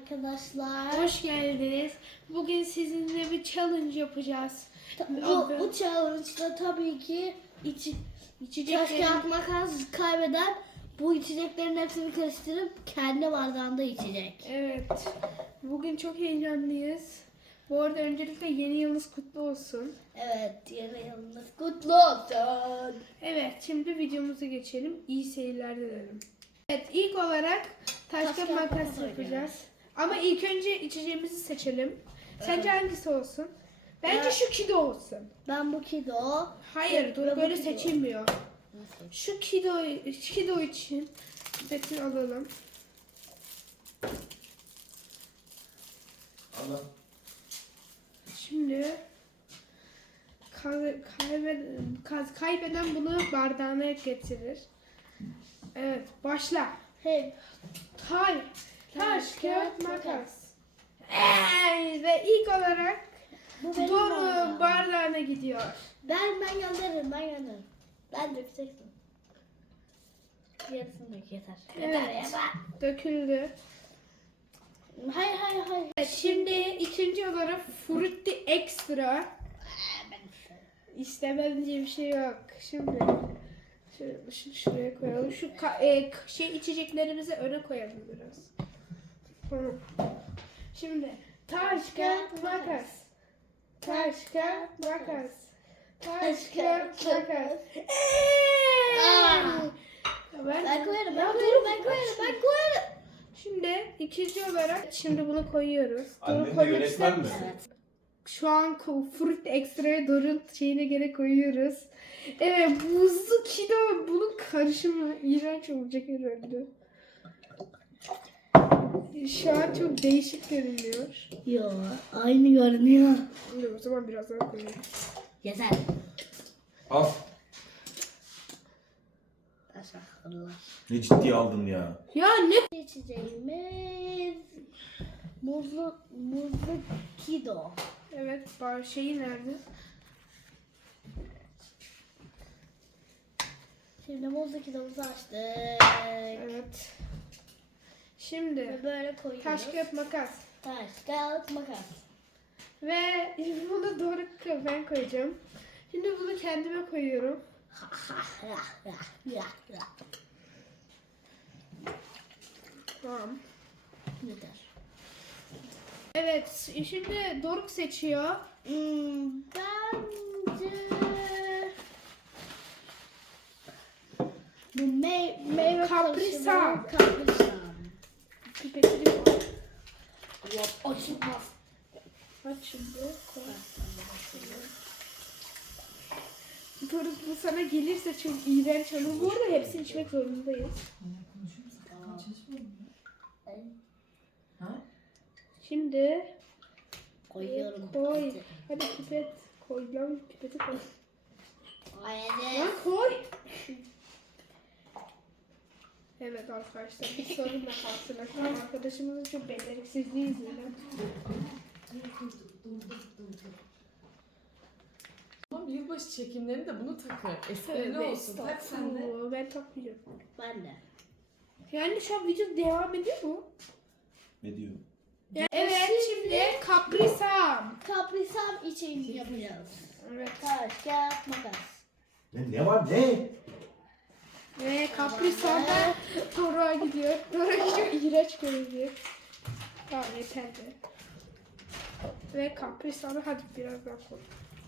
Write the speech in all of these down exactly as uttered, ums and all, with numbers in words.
arkadaşlar. Hoş geldiniz. Bugün sizinle bir challenge yapacağız. Bu, bu challenge'da tabii ki içi, İçeceklerin- taş kağıt makas kaybeden bu içeceklerin hepsini karıştırıp kendi bardağında içecek. Evet. Bugün çok heyecanlıyız. Bu arada öncelikle yeni yılınız kutlu olsun. Evet, yeni yılınız kutlu olsun. Evet, şimdi videomuza geçelim. İyi seyirler dilerim. Evet, ilk olarak taş Taş kağıt kağıt makas makas yapacağız. oynayacağız. Ama ilk önce içeceğimizi seçelim. Sence hangisi olsun? Bence Ben- şu kido olsun. Ben bu kido. Hayır, dur Ben bu böyle kido. seçilmiyor. Nasıl? Şu kido, kido için betini alalım. Allah. Şimdi kay- kaybeden, kaz- kaybeden bunu bardağına getirir. Evet, başla. Hey, Tay, taş, kağıt, makas. Ey, ve ilk olarak bu benim doğru bardağım. bardağına gidiyor. Ben ben gönderirim, ben gönderirim. Ben dökeceksin. Yarısını dök yeter. Yeter Evet. yeter. Döküldü. Hayır hayır hayır. Evet, şimdi ikinci olarak Fruity Extra. Aa, ben İstemem diye bir şey yok. Şimdi şöyle şunu şuraya koyalım. Şu ka- e, k- şey içeceklerimizi öne koyalım biraz. Tamam. Şimdi taş kağıt makas. Taş kağıt makas. Taş kağıt makas. Aa! Ben, Ben koyarım, ben Ya koyarım, dur, ben koyarım, bak ben şimdi. koyarım. Şimdi ikinci olarak şimdi bunu koyuyoruz. Annen Doğru de koymak yönetmen ister mi? misin? Evet. Şu an ko- Fruit Extra'ya Dorun şeyine göre koyuyoruz. Evet, buzlu kido bunun karışımı iğrenç olacak herhalde. Şu an çok değişik görünüyor. Yo, aynı görünüyor. Şimdi o zaman biraz daha koyayım. Yeter. Al. Teşekkürler. Ne ciddiye aldın ya. Ya ne? İçeceğimiz muzlu, muzlu kido. Evet, bar şeyi nerede? Şimdi muzlu kidomuzu açtık. Evet. Şimdi Ve böyle koyuyoruz. taş kağıt makas. Taş, kağıt, makas. Ve bunu doğru ben koyacağım. Şimdi bunu kendime koyuyorum. Tamam. Yeter. Evet, şimdi Doruk seçiyor. Hmm, bence bu mey meyve Kaprisam. karışımı, Kaprisam. Pipetini koy. Yok, açılmaz. Aç şimdi. Koy. Doruk bu sana gelirse çok iğrenç olur. Bu arada hepsini içmek zorundayız. Şimdi Koyuyorum. koy. Hadi pipet koy. Lan pipeti koy. Haydi. Lan koy. Evet arkadaşlar bir sorunla karşılaştık. Arkadaşımızın çok beceriksizliği yüzünden. Tamam, yılbaşı çekimleri de bunu takı. Esprili Tövbe olsun. Tak sen de. estağfurullah, ben takmayacağım. Ben de. Yani şu an video devam ediyor mu? Ne diyor? Yani evet şimdi Kaprisam. Kaprisam için yapacağız. Evet. Taş, kağıt, makas. Ne, ne var ne? Ve Kaprisam'da Doruk'a gidiyor. Doruk çok iğrenç görünüyor. Tamam yeterli. Ve Kaprisam'a hadi biraz daha koy.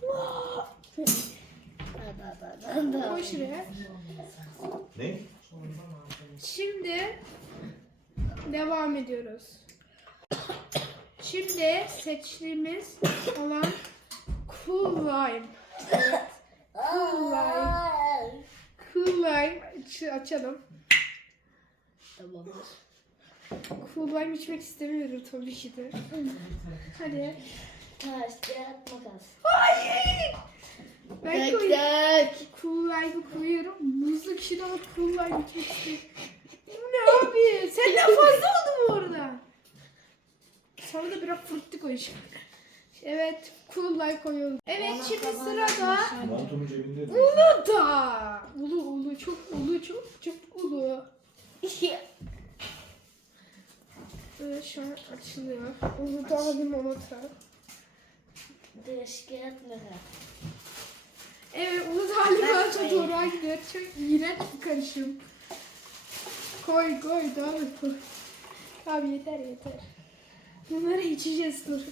Da, da, da, da, da. Koy şuraya. Ne? Şimdi devam ediyoruz. Şimdi seçtiğimiz olan Cool Lime. Evet. Cool Lime. Cool Lime Aç- açalım. Tamam. Cool Lime içmek istemiyorum tabii ki de. Hadi. Taş, kağıt, makas. Hayır. Ben Dök, koyuyorum. dök. Cool Lime'ı koyuyorum. Muzlu kişiden Cool Lime içmek istiyorum. Bu ne abi? Senden fazla oldu bu arada. Sana da biraz frutti koyacağım. Evet, Cool Lime koyuyorum. Evet, şimdi sırada Montunun cebinde. Ulu da. Ulu ulu çok ulu çok çok ulu. Evet, şu an açılıyor. Uludağ limonata. Değişken ne? Evet, Uludağ limonata doğru gidiyor. Çok iğrenç bir karışım. Koy koy daha da koy. Tamam yeter yeter. Bunları içeceğiz dur.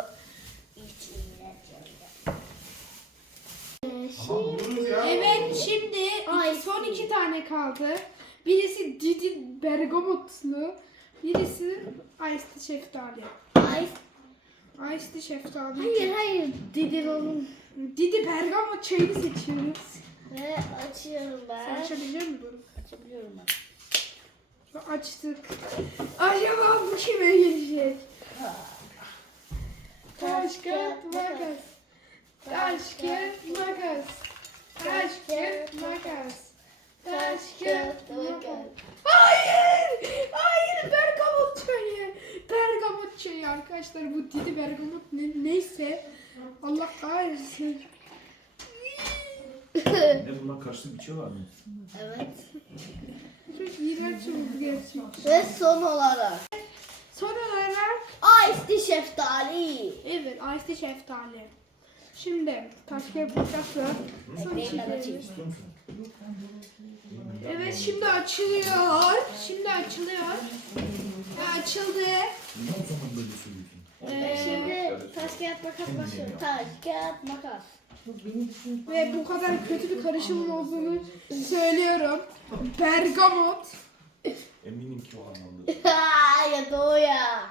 Tamam dururuz ya. Evet şimdi Ay. iki, son iki tane kaldı. Birisi Didi bergamotlu. Birisi Ice'li şeftali. Ay, Ice'li şeftali. hayır hayır dedin onun. Didi bergamot çayını seçiyoruz. Ve açıyorum Sen ben. açabiliyor musun? Açabiliyorum ben. Açtık. Acaba bu kime gelecek? Taş, kağıt, makas. Taş, kağıt, makas. Taş, kağıt, makas. Taş, kağıt, makas. Hayır! Hayır! Bergamot çayı! Bergamot çayı arkadaşlar. Bu Didi bergamot ne, neyse. Allah kahretsin. Ne bunlar karıştırıp içiyorlar mı? Evet. Çok iğrenç oldu gerçekten. Ve son olarak. Son olarak Ice şeftali. evet, Ice'li şeftali. Şimdi taş kağıt makasla son Bekleyin, ben açayım. içeceğimiz. İstiyor musun? Evet şimdi açılıyor. Şimdi açılıyor. Ya, açıldı. Ne zaman böyle söylüyorsun? Ee, Şimdi taş kağıt makas başlıyor. Taş kağıt makas. Ve bu kadar kötü bir karışım olduğunu söylüyorum. Bergamot. Eminim ki o anlamda. ya doğuya.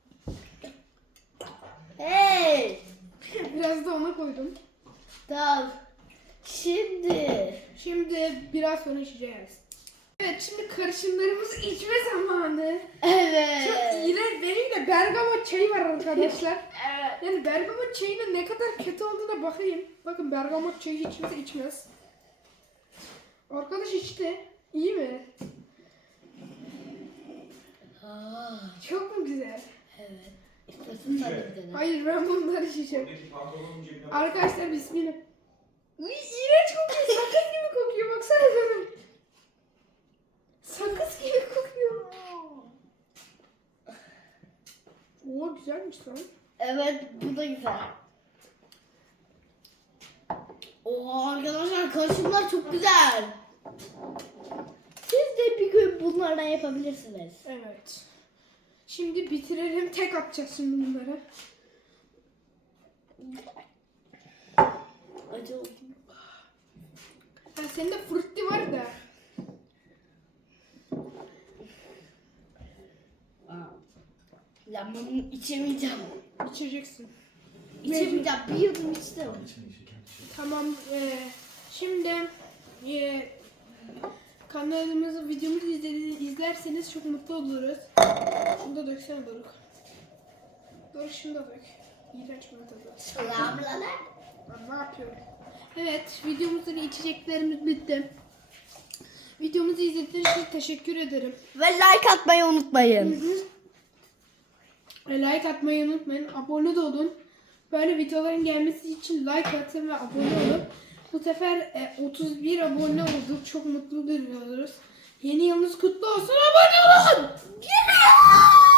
Hey. Biraz da ona koydum. Tamam. Şimdi. Şimdi biraz sonra içeceğiz. Evet şimdi karışımlarımızı içme zamanı. Evet. Çok iğrenç. Benim de bergamot çayı var arkadaşlar. Evet. Yani bergamot çayının ne kadar kötü olduğuna bakayım. Bakın bergamot çayı hiç kimse içmez. Arkadaş içti. İyi mi? Çok mu güzel? Evet. İstersen sen de dene. Hayır ben bunları içeceğim. Oradaki pantolonun cebine bak. Arkadaşlar bismillah. Uy, iğrenç kokuyor. Sakız gibi kokuyor. Baksana bana. Sakız gibi kokuyor. Oo güzelmiş lan. Evet bu da güzel. Oo arkadaşlar karışımlar çok güzel. Siz de bir gün bunlardan yapabilirsiniz. Evet. Şimdi bitirelim. Tek atacağız şimdi bunları. Acı oldu. Ha, senin de frutti var da. Ya ben içemeyeceğim. İçeceksin. İçemeyeceğim. Bir yudum içtim. İçine şeker içine. Tamam. E, şimdi e, kanalımızı, videomuzu izledi- izlerseniz çok mutlu oluruz. Şunu da döksene Doruk. Doruk şunu da dök. İğrenç bir tadı. Selamlar. Ben ne yapıyorum? Evet, videomuzda da içeceklerimiz bitti. Videomuzu izlediğiniz için teşekkür ederim. Ve like atmayı unutmayın. E, like atmayı unutmayın. Abone de olun. Böyle videoların gelmesi için like atın ve abone olun. Bu sefer e, otuz bir abone olduk. Çok mutlu duruyoruz. Yeni yılınız kutlu olsun. Abone olun. Yeah!